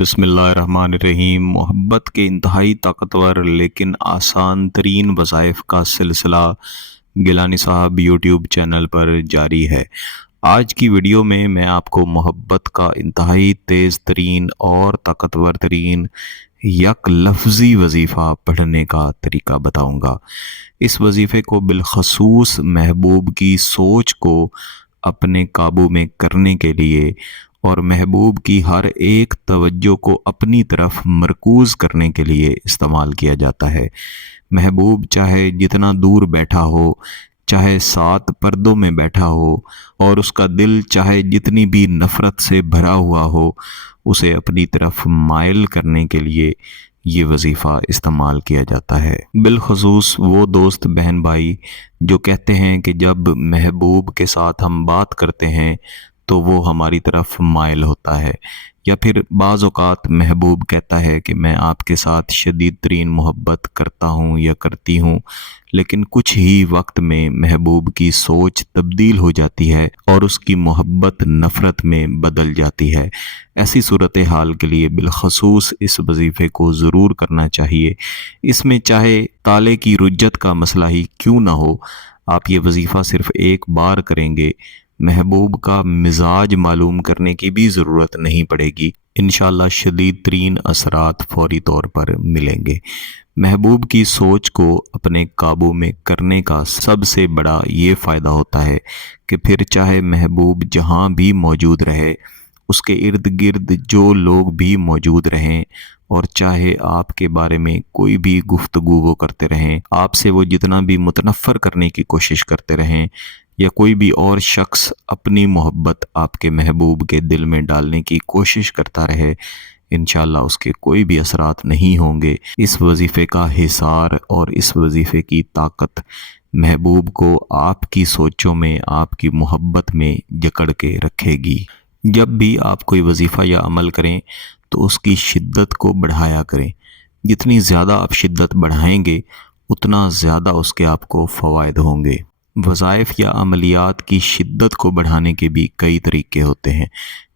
बिस्मिल्लाहिर्रहमानिर्रहीम। मोहब्बत के इंतहाई ताकतवर लेकिन आसान तरीन वज़ाइफ का सिलसिला गिलानी साहब यूट्यूब चैनल पर जारी है। आज की वीडियो में मैं आपको मोहब्बत का इंतहाई तेज़ तरीन और ताकतवर तरीन यक लफ्ज़ी वजीफ़ा पढ़ने का तरीका बताऊंगा। इस वजीफ़े को बिलखसूस महबूब की सोच को अपने काबू में करने के लिए और महबूब की हर एक तवज्जो को अपनी तरफ मरकूज़ करने के लिए इस्तेमाल किया जाता है। महबूब चाहे जितना दूर बैठा हो, चाहे 7 पर्दों में बैठा हो और उसका दिल चाहे जितनी भी नफ़रत से भरा हुआ हो, उसे अपनी तरफ माइल करने के लिए ये वजीफ़ा इस्तेमाल किया जाता है। बिलखसूस वो दोस्त बहन भाई जो कहते हैं कि जब महबूब के साथ हम बात करते हैं तो वो हमारी तरफ माइल होता है, या फिर बाज़ औक़ात महबूब कहता है कि मैं आपके साथ शदीद तरीन मोहब्बत करता हूँ या करती हूँ, लेकिन कुछ ही वक्त में महबूब की सोच तब्दील हो जाती है और उसकी मोहब्बत नफ़रत में बदल जाती है। ऐसी सूरत हाल के लिए बिलखसूस इस वजीफ़े को ज़रूर करना चाहिए। इसमें चाहे ताले की रुज्जत का मसला ही क्यों ना हो, आप ये वजीफ़ा सिर्फ़ एक बार करेंगे, महबूब का मिजाज मालूम करने की भी ज़रूरत नहीं पड़ेगी। इंशाअल्लाह शदीद तरीन असरात फौरी तौर पर मिलेंगे। महबूब की सोच को अपने काबू में करने का सबसे बड़ा ये फ़ायदा होता है कि फिर चाहे महबूब जहाँ भी मौजूद रहे, उसके इर्द गिर्द जो लोग भी मौजूद रहें, और चाहे आपके बारे में कोई भी गुफ्तगू वो करते रहें, आपसे वो जितना भी मुतनफ़र करने की कोशिश करते रहें, या कोई भी और शख्स अपनी मोहब्बत आपके महबूब के दिल में डालने की कोशिश करता रहे, इंशाअल्लाह उसके कोई भी असरात नहीं होंगे। इस वजीफ़े का हिसार और इस वजीफ़े की ताकत महबूब को आपकी सोचों में, आपकी मोहब्बत में जकड़ के रखेगी। जब भी आप कोई वजीफ़ा या अमल करें तो उसकी शिद्दत को बढ़ाया करें। जितनी ज़्यादा आप शिद्दत बढ़ाएंगे उतना ज़्यादा उसके आपको फ़वाइद होंगे। वज़ाइफ या अमलियात की शिद्दत को बढ़ाने के भी कई तरीके होते हैं।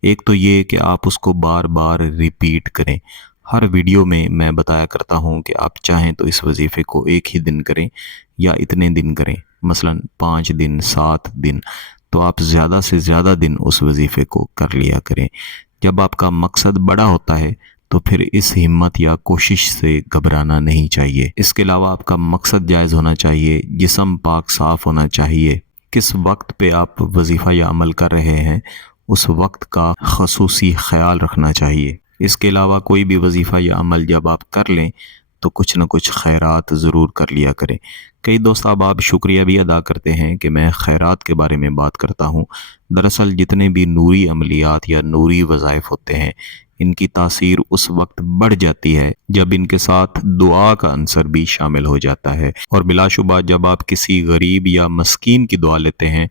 एक तो ये कि आप उसको बार बार रिपीट करें। हर वीडियो में मैं बताया करता हूँ कि आप चाहें तो इस वजीफ़े को एक ही दिन करें या इतने दिन करें, मसलन 5 दिन, 7 दिन, तो आप ज़्यादा से ज़्यादा दिन उस वजीफ़े को कर लिया करें। जब आपका मकसद बड़ा होता है तो फिर इस हिम्मत या कोशिश से घबराना नहीं चाहिए। इसके अलावा आपका मकसद जायज़ होना चाहिए, जिस्म पाक साफ़ होना चाहिए। किस वक्त पे आप वजीफ़ा या अमल कर रहे हैं उस वक्त का ख़ुसूसी ख़याल रखना चाहिए। इसके अलावा कोई भी वजीफ़ा या अमल जब आप कर लें तो कुछ न कुछ खैरात ज़रूर कर लिया करें। कई दोस्त आप शुक्रिया भी अदा करते हैं कि मैं खैरात के बारे में बात करता हूँ। दरअसल जितने भी नूरी अमलियात या नूरी वज़ाइफ होते हैं, इनकी तासीर उस वक्त बढ़ जाती है जब इनके साथ दुआ का अंसर भी शामिल हो जाता है, और बिलाशुबा जब आप किसी गरीब या मस्कीन की दुआ लेते हैं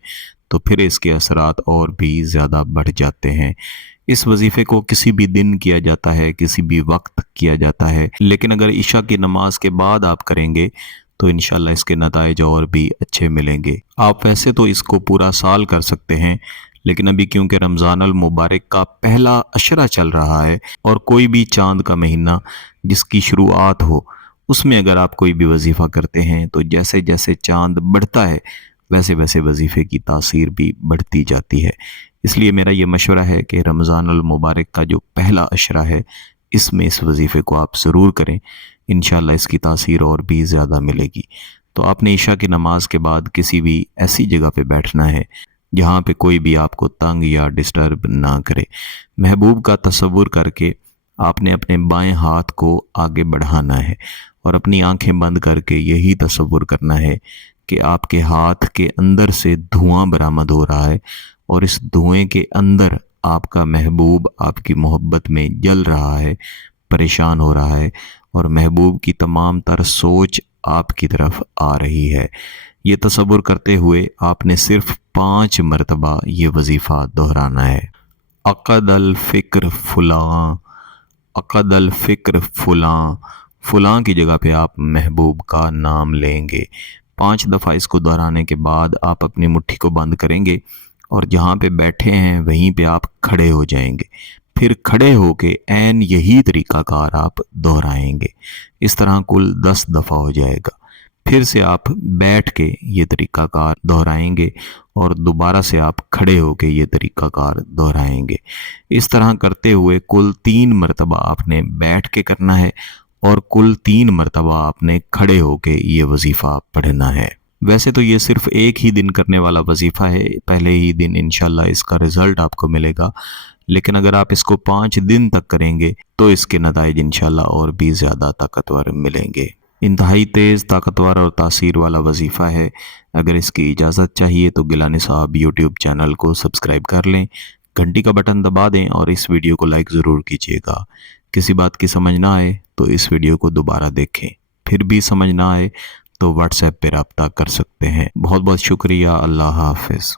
तो फिर इसके असरात और भी ज़्यादा बढ़ जाते हैं। इस वजीफ़े को किसी भी दिन किया जाता है, किसी भी वक्त किया जाता है, लेकिन अगर इशा की नमाज के बाद आप करेंगे तो इंशाल्लाह इसके नताइज और भी अच्छे मिलेंगे। आप वैसे तो इसको पूरा साल कर सकते हैं, लेकिन अभी क्योंकि रमज़ान अल मुबारक का पहला अशरा चल रहा है और कोई भी चाँद का महीना जिसकी शुरुआत हो, उसमें अगर आप कोई भी वजीफ़ा करते हैं तो जैसे जैसे चाँद बढ़ता है वैसे वैसे वजीफ़े की तासीर भी बढ़ती जाती है। इसलिए मेरा ये मशवरा है कि रमज़ान अल मुबारक का जो पहला अशरा है, इसमें इस वजीफ़े को आप ज़रूर करें। इंशाअल्लाह इसकी तासीर और भी ज़्यादा मिलेगी। तो आपने इशा की नमाज के बाद किसी भी ऐसी जगह पे बैठना है जहाँ पे कोई भी आपको तंग या डिस्टर्ब ना करे। महबूब का तसव्वुर करके आपने अपने बाएं हाथ को आगे बढ़ाना है और अपनी आंखें बंद करके यही तसव्वुर करना है कि आपके हाथ के अंदर से धुआं बरामद हो रहा है और इस धुएं के अंदर आपका महबूब आपकी मोहब्बत में जल रहा है, परेशान हो रहा है, और महबूब की तमाम तर सोच आपकी तरफ आ रही है। ये तसव्वुर करते हुए आपने सिर्फ 5 मरतबा ये वजीफ़ा दोहराना है। अक़द अल फ़िक्र फ़ुलां, अक़द अल फ़िक्र फ़ुलां। फ़ुलां की जगह पे आप महबूब का नाम लेंगे। 5 दफ़ा इसको दोहराने के बाद आप अपनी मुट्ठी को बंद करेंगे और जहाँ पे बैठे हैं वहीं पे आप खड़े हो जाएंगे। फिर खड़े होके ऐन यही तरीका कार आप दोहराएंगे। इस तरह कुल 10 दफ़ा हो जाएगा। फिर से आप बैठ के ये तरीका कार दोहराएंगे और दोबारा से आप खड़े होके ये तरीका कार दोहराएंगे। इस तरह करते हुए कुल 3 मरतबा आपने बैठ के करना है और कुल 3 मरतबा आपने खड़े होके ये वजीफ़ा पढ़ना है। वैसे तो ये सिर्फ एक ही दिन करने वाला वजीफ़ा है, पहले ही दिन इंशाल्लाह इसका रिज़ल्ट आपको मिलेगा, लेकिन अगर आप इसको 5 दिन तक करेंगे तो इसके नताइज इंशाल्लाह और भी ज़्यादा ताकतवर मिलेंगे। इंतहाई तेज़, ताकतवर और तासीर वाला वजीफ़ा है। अगर इसकी इजाज़त चाहिए तो गिलानी साहब यूट्यूब चैनल को सब्सक्राइब कर लें, घंटी का बटन दबा दें और इस वीडियो को लाइक ज़रूर कीजिएगा। किसी बात की समझ ना आए तो इस वीडियो को दोबारा देखें, फिर भी समझ ना आए तो व्हाट्सएप पे रब्ता कर सकते हैं। बहुत बहुत शुक्रिया। अल्लाह हाफ़िज़।